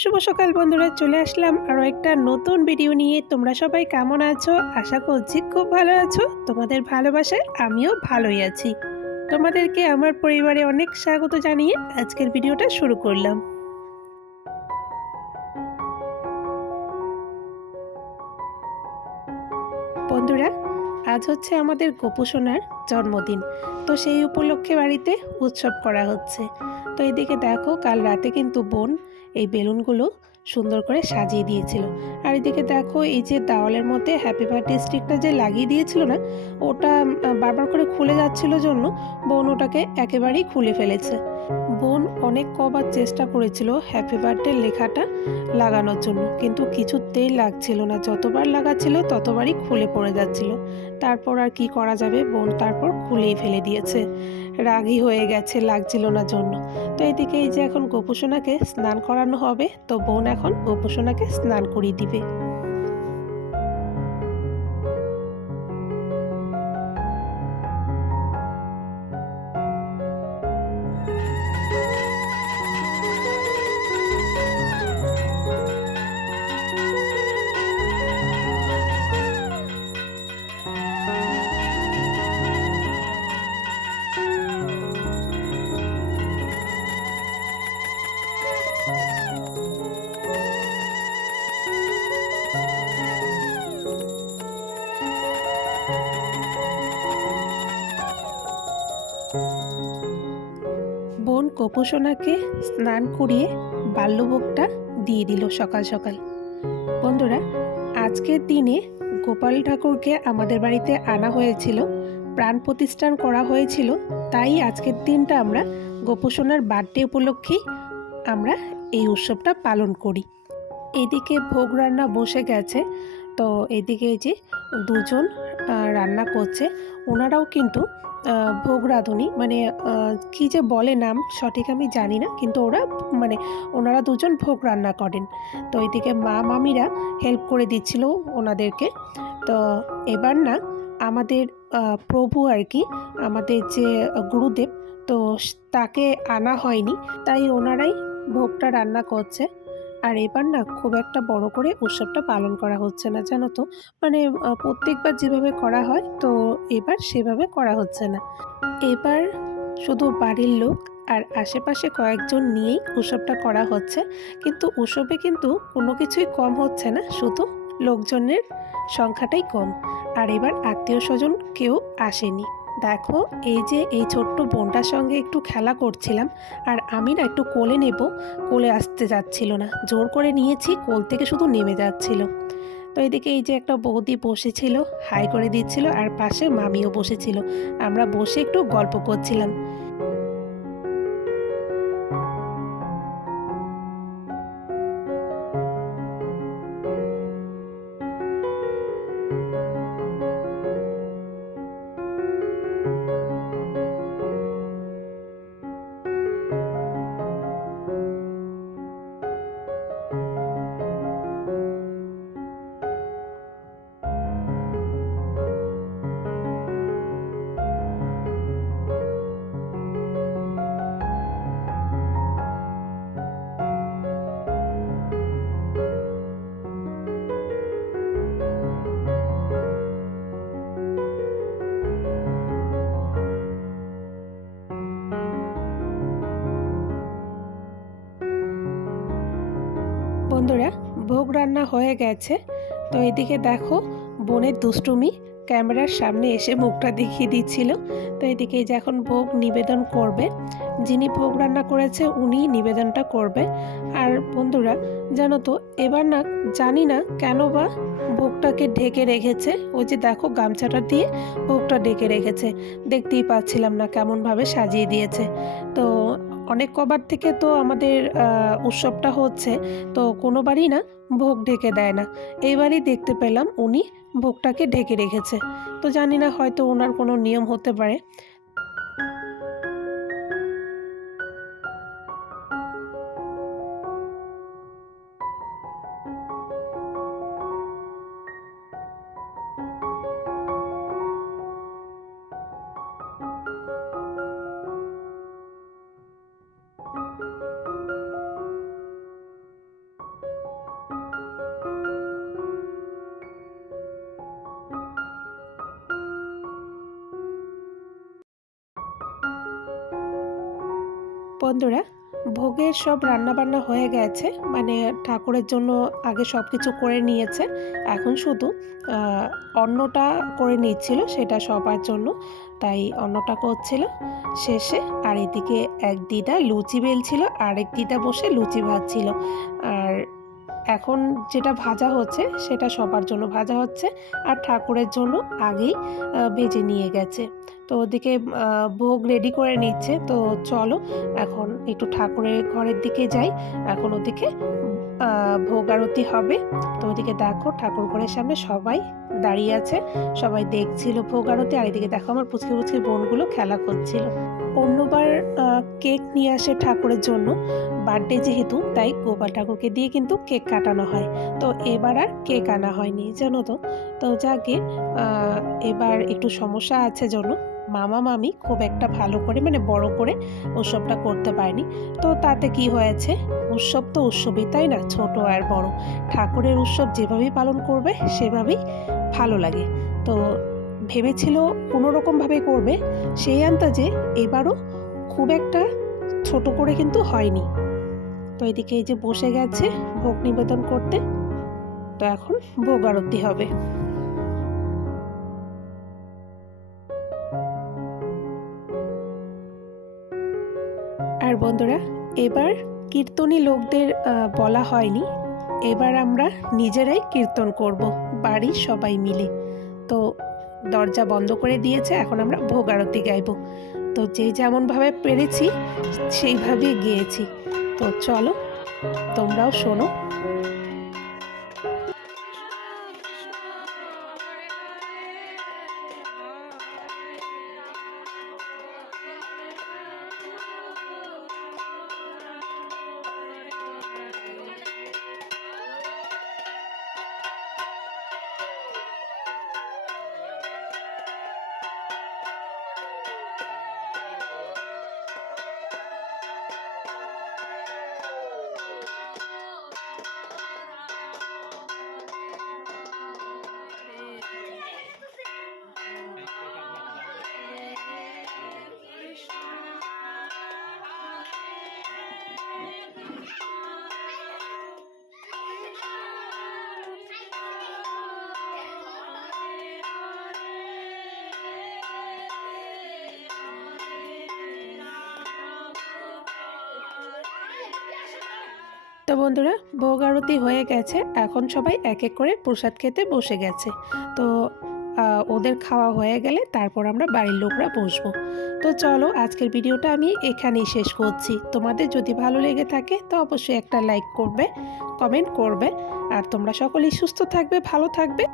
শুভ সকাল বন্ধুরা, চলে আসলাম আরও একটা নতুন ভিডিও নিয়ে। তোমরা সবাই কেমন আছো? আশা করছি খুব ভালো আছো। তোমাদের ভালোবাসায় আমিও ভালোই আছি। তোমাদেরকে আমার পরিবারে অনেক স্বাগত জানিয়ে আজকের ভিডিওটা শুরু করলাম। বন্ধুরা, আজ হচ্ছে আমাদের গোপুসোনার জন্মদিন। তো সেই উপলক্ষে বাড়িতে উৎসব করা হচ্ছে। তো এদিকে দেখো, কাল রাতে কিন্তু বোন এই বেলুনগুলো সুন্দর করে সাজিয়ে দিয়েছিল। আর এদিকে দেখো, এই যে দেওয়ালের মধ্যে হ্যাপি বার্থডে স্টিকটা যে লাগিয়ে দিয়েছিল না, ওটা বারবার করে খুলে যাচ্ছিল জন্য বোন ওটাকে একেবারেই খুলে ফেলেছে। বোন অনেক কবার চেষ্টা করেছিল হ্যাপি বার্থডে লেখাটা লাগানোর জন্য, কিন্তু কিছুতেই লাগছিল না। যতবার লাগাচ্ছিল, ততবারই খুলে পড়ে যাচ্ছিল। তারপর আর কি করা যাবে? বোন তারপর খুলেই ফেলে দিয়েছে। রাগই হয়ে গেছে, লাগছিল না জন্য। তো এদিকে এই যে এখন গোপুসোনাকে স্নান করানো হবে, তো বোন এখন গোপুসোনাকে স্নান করিয়ে দিবে। গোপুসোনাকে স্নান করিয়ে বাল্যভোগটা দিয়ে দিল সকাল সকাল। বন্ধুরা, আজকের দিনে গোপাল ঠাকুরকে আমাদের বাড়িতে আনা হয়েছিল, প্রাণ প্রতিষ্ঠান করা হয়েছিল, তাই আজকের দিনটা আমরা গোপুসোনার বার্থডে উপলক্ষেই আমরা এই উৎসবটা পালন করি। এদিকে ভোগ রান্না বসে গেছে, তো এদিকে যে দুজন রান্না করছে, ওনারাও কিন্তু ভোগ রাঁধুনি মানে কি যে বলে নাম সঠিক আমি জানি না, কিন্তু ওরা মানে ওনারা দুজন ভোগ রান্না করেন। তো এদিকে মা মামিরা হেল্প করে দিচ্ছিল ওনাদেরকে। তো এবার না, আমাদের প্রভু আর কি, আমাদের যে গুরুদেব, তো তাকে আনা হয়নি, তাই ওনারাই ভোগটা রান্না করছে। আর এবার না খুব একটা বড় করে উৎসবটা পালন করা হচ্ছে না, জানো তো? মানে প্রত্যেকবার যেভাবে করা হয়, তো এবার সেভাবে করা হচ্ছে না। এবার শুধু বাড়ির লোক আর আশেপাশে কয়েকজন নিয়েই উৎসবটা করা হচ্ছে। কিন্তু উৎসবে কিন্তু কোনো কিছুই কম হচ্ছে না, শুধু লোকজনের সংখ্যাটাই কম। আর এবার আত্মীয় স্বজন কেউ আসেনি। দেখো, এই যে এই ছোট্ট বোনটার সঙ্গে একটু খেলা করছিলাম, আর আমি না একটু কোলে নেব, কোলে আসতে যাচ্ছিল না। জোর করে নিয়েছি, কোল থেকে শুধু নেমে যাচ্ছিল। তো এদিকে এই যে একটা বৌদি বসেছিল, হাই করে দিচ্ছিল, আর পাশে মামিও বসেছিল। আমরা বসে একটু গল্প করছিলাম। বন্ধুরা, ভোগ রান্না হয়ে গেছে। তো এদিকে দেখো, বোনের দুষ্টুমি ক্যামেরার সামনে এসে মুখটা দেখিয়ে দিচ্ছিল। তো এদিকে যে এখন ভোগ নিবেদন করবে। যিনি ভোগ রান্না করেছে উনি নিবেদনটা করবে। আর বন্ধুরা, জানো তো, এবার না জানি না কেন বা ভোগটাকে ঢেকে রেখেছে। ওই যে দেখো, গামছাটা দিয়ে ভোগটা ঢেকে রেখেছে। দেখতেই পাচ্ছিলাম না কেমনভাবে সাজিয়ে দিয়েছে। তো অনেক কবার থেকে তো আমাদের উৎসবটা হচ্ছে, তো কোনোবারই না ভোগ ঢেকে দেয় না। এইবারই দেখতে পেলাম উনি ভোগটাকে ঢেকে রেখেছে। তো জানি না হয়তো ওনার কোনো নিয়ম হতে পারে। বন্ধুরা, ভোগের সব রান্নাবান্না হয়ে গেছে। মানে ঠাকুরের জন্য আগে সব কিছু করে নিয়েছে। এখন শুধু অন্নটা করে নিচ্ছিল, সেটা সবার জন্য। তাই অন্নটা করছিল শেষে। আর এদিকে এক দিদা লুচি বেলছিল এক দিদা বসে লুচি ভাজছিল। আর এখন যেটা ভাজা হচ্ছে, সেটা সবার জন্য ভাজা হচ্ছে আর ঠাকুরের জন্য আগেই ভেজে নিয়ে গেছে। তো ওদিকে ভোগ রেডি করে নিচ্ছে। তো চলো এখন একটু ঠাকুরের ঘরের দিকে যাই। এখন ওদিকে ভোগ আরতি হবে। তো ওদিকে দেখো ঠাকুর ঘরের সামনে সবাই দাঁড়িয়ে আছে। সবাই দেখছিল ভোগ আরতি। আর এদিকে দেখো আমার পুচকে পুচকে বোনগুলো খেলা করছিল। অন্যবার কেক নিয়ে আসে ঠাকুরের জন্য। বার্থডে যেহেতু, তাই গোপাল ঠাকুরকে দিয়ে কিন্তু কেক কাটানো হয়। তো এবার আর কেক আনা হয়নি, জানো তো? তো যাকে এবার একটু সমস্যা আছে জন্য মামা, মামি খুব একটা ভালো করে মানে বড় করে উৎসবটা করতে পারেনি। তো তাতে কি হয়েছে? উৎসব তো উৎসবই, তাই না? ছোট আর বড়। ঠাকুরের উৎসব যেভাবেই পালন করবে, সেভাবেই ভালো লাগে। তো ভেবেছিল কোনো রকমভাবে করবে সেই আন্দাজে এবারও খুব একটা ছোট করে কিন্তু হয়নি। তো এদিকে এই যে বসে গেছে ভোগ নিবেদন করতে, তো এখন ভোগ আরতি হবে। আর বন্ধুরা, এবার কীর্তনী লোকদের বলা হয়নি। এবার আমরা নিজেরাই কীর্তন করব, বাড়ির সবাই মিলে। তো দরজা বন্ধ করে দিয়েছে, এখন আমরা ভোগ আরতি গাইব। তো যে যেমনভাবে পেরেছি, সেইভাবেই গিয়েছি। তো চলো, তোমরাও শোনো। তো বন্ধুরা, ভোগ আরতি হয়ে গেছে। এখন সবাই এক এক করে প্রসাদ খেতে বসে গেছে। তো ওদের খাওয়া হয়ে গেলে তারপর আমরা বাড়ির লোকরা বসবো। তো চলো, আজকের ভিডিওটা আমি এখানেই শেষ করছি। তোমাদের যদি ভালো লেগে থাকে, তো অবশ্যই একটা লাইক করবে, কমেন্ট করবে। আর তোমরা সকলেই সুস্থ থাকবে, ভালো থাকবে।